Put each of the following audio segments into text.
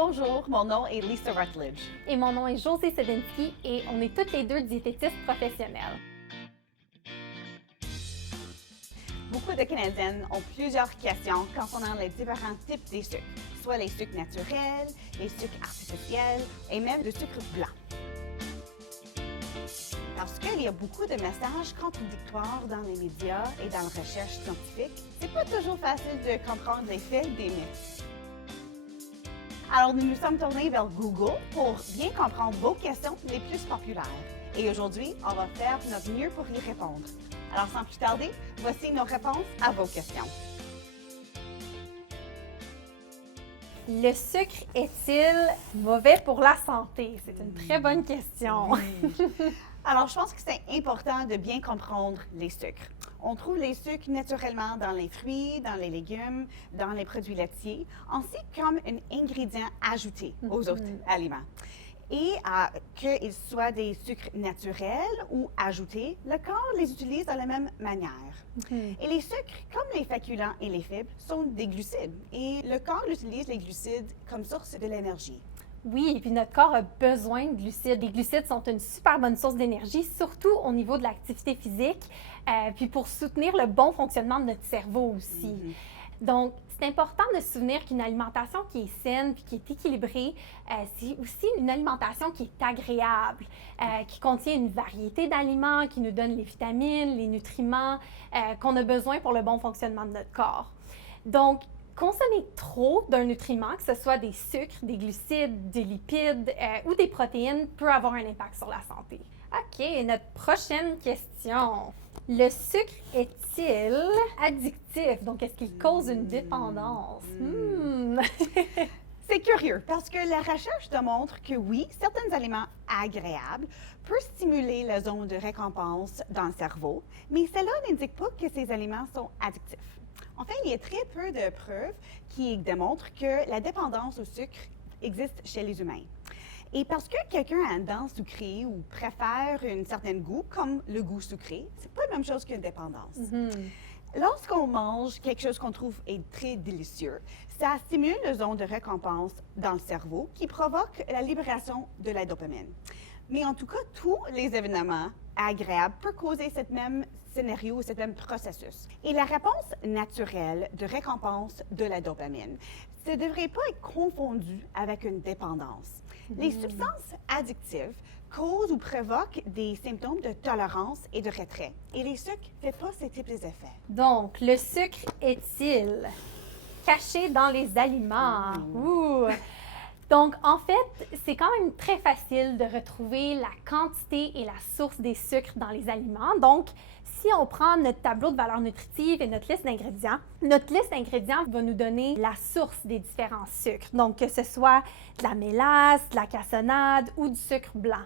Bonjour, mon nom est Lisa Rutledge. Et mon nom est Josée Sedinski et on est toutes les deux diététistes professionnelles. Beaucoup de Canadiennes ont plusieurs questions concernant les différents types de sucres, soit les sucres naturels, les sucres artificiels et même le sucre blanc. Parce qu'il y a beaucoup de messages contradictoires dans les médias et dans la recherche scientifique, c'est pas toujours facile de comprendre les faits des mythes. Alors, nous nous sommes tournés vers Google pour bien comprendre vos questions les plus populaires. Et aujourd'hui, on va faire notre mieux pour y répondre. Alors, sans plus tarder, voici nos réponses à vos questions. Le sucre est-il mauvais pour la santé? C'est une très bonne question. Oui. Alors, je pense que c'est important de bien comprendre les sucres. On trouve les sucres naturellement dans les fruits, dans les légumes, dans les produits laitiers, ainsi comme un ingrédient ajouté aux autres aliments. Et qu'ils soient des sucres naturels ou ajoutés, le corps les utilise de la même manière. Et les sucres, comme les féculents et les fibres, sont des glucides. Et le corps utilise les glucides comme source de l'énergie. Oui, et puis notre corps a besoin de glucides. Les glucides sont une super bonne source d'énergie, surtout au niveau de l'activité physique, puis pour soutenir le bon fonctionnement de notre cerveau aussi. Donc, c'est important de se souvenir qu'une alimentation qui est saine puis qui est équilibrée, c'est aussi une alimentation qui est agréable, qui contient une variété d'aliments, qui nous donne les vitamines, les nutriments qu'on a besoin pour le bon fonctionnement de notre corps. Donc, consommer trop d'un nutriment, que ce soit des sucres, des glucides, des lipides ou des protéines, peut avoir un impact sur la santé. OK, notre prochaine question. Le sucre est-il addictif? Donc, est-ce qu'il cause une dépendance? C'est curieux parce que la recherche démontre que oui, certains aliments agréables peuvent stimuler la zone de récompense dans le cerveau, mais cela n'indique pas que ces aliments sont addictifs. En fait, il y a très peu de preuves qui démontrent que la dépendance au sucre existe chez les humains. Et parce que quelqu'un a une dent sucrée ou préfère un certain goût, comme le goût sucré, c'est pas la même chose qu'une dépendance. Lorsqu'on mange quelque chose qu'on trouve est très délicieux, ça stimule la zone de récompense dans le cerveau qui provoque la libération de la dopamine. Mais en tout cas, tous les événements agréables peuvent causer ce même scénario, ce même processus. Et la réponse naturelle de récompense de la dopamine, ça ne devrait pas être confondu avec une dépendance. Les substances addictives causent ou provoquent des symptômes de tolérance et de retrait. Et les sucres ne font pas ces types d'effets. Donc, le sucre est-il caché dans les aliments? Donc, en fait, c'est quand même très facile de retrouver la quantité et la source des sucres dans les aliments. Donc, si on prend notre tableau de valeurs nutritives et notre liste d'ingrédients va nous donner la source des différents sucres. Donc, que ce soit de la mélasse, de la cassonade ou du sucre blanc.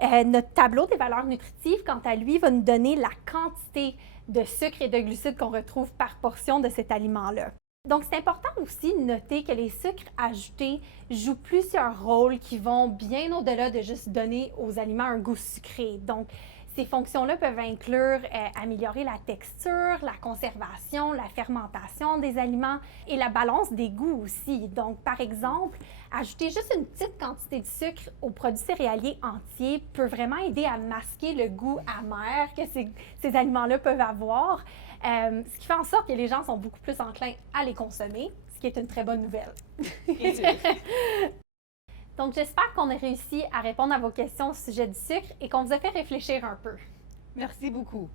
Notre tableau des valeurs nutritives, quant à lui, va nous donner la quantité de sucre et de glucides qu'on retrouve par portion de cet aliment-là. Donc, c'est important aussi de noter que les sucres ajoutés jouent plusieurs rôles qui vont bien au-delà de juste donner aux aliments un goût sucré. Donc, ces fonctions-là peuvent inclure améliorer la texture, la conservation, la fermentation des aliments et la balance des goûts aussi. Donc, par exemple, ajouter juste une petite quantité de sucre aux produits céréaliers entiers peut vraiment aider à masquer le goût amer que ces aliments-là peuvent avoir, ce qui fait en sorte que les gens sont beaucoup plus enclins à les consommer, ce qui est une très bonne nouvelle. Bien sûr. Donc, j'espère qu'on a réussi à répondre à vos questions au sujet du sucre et qu'on vous a fait réfléchir un peu. Merci beaucoup.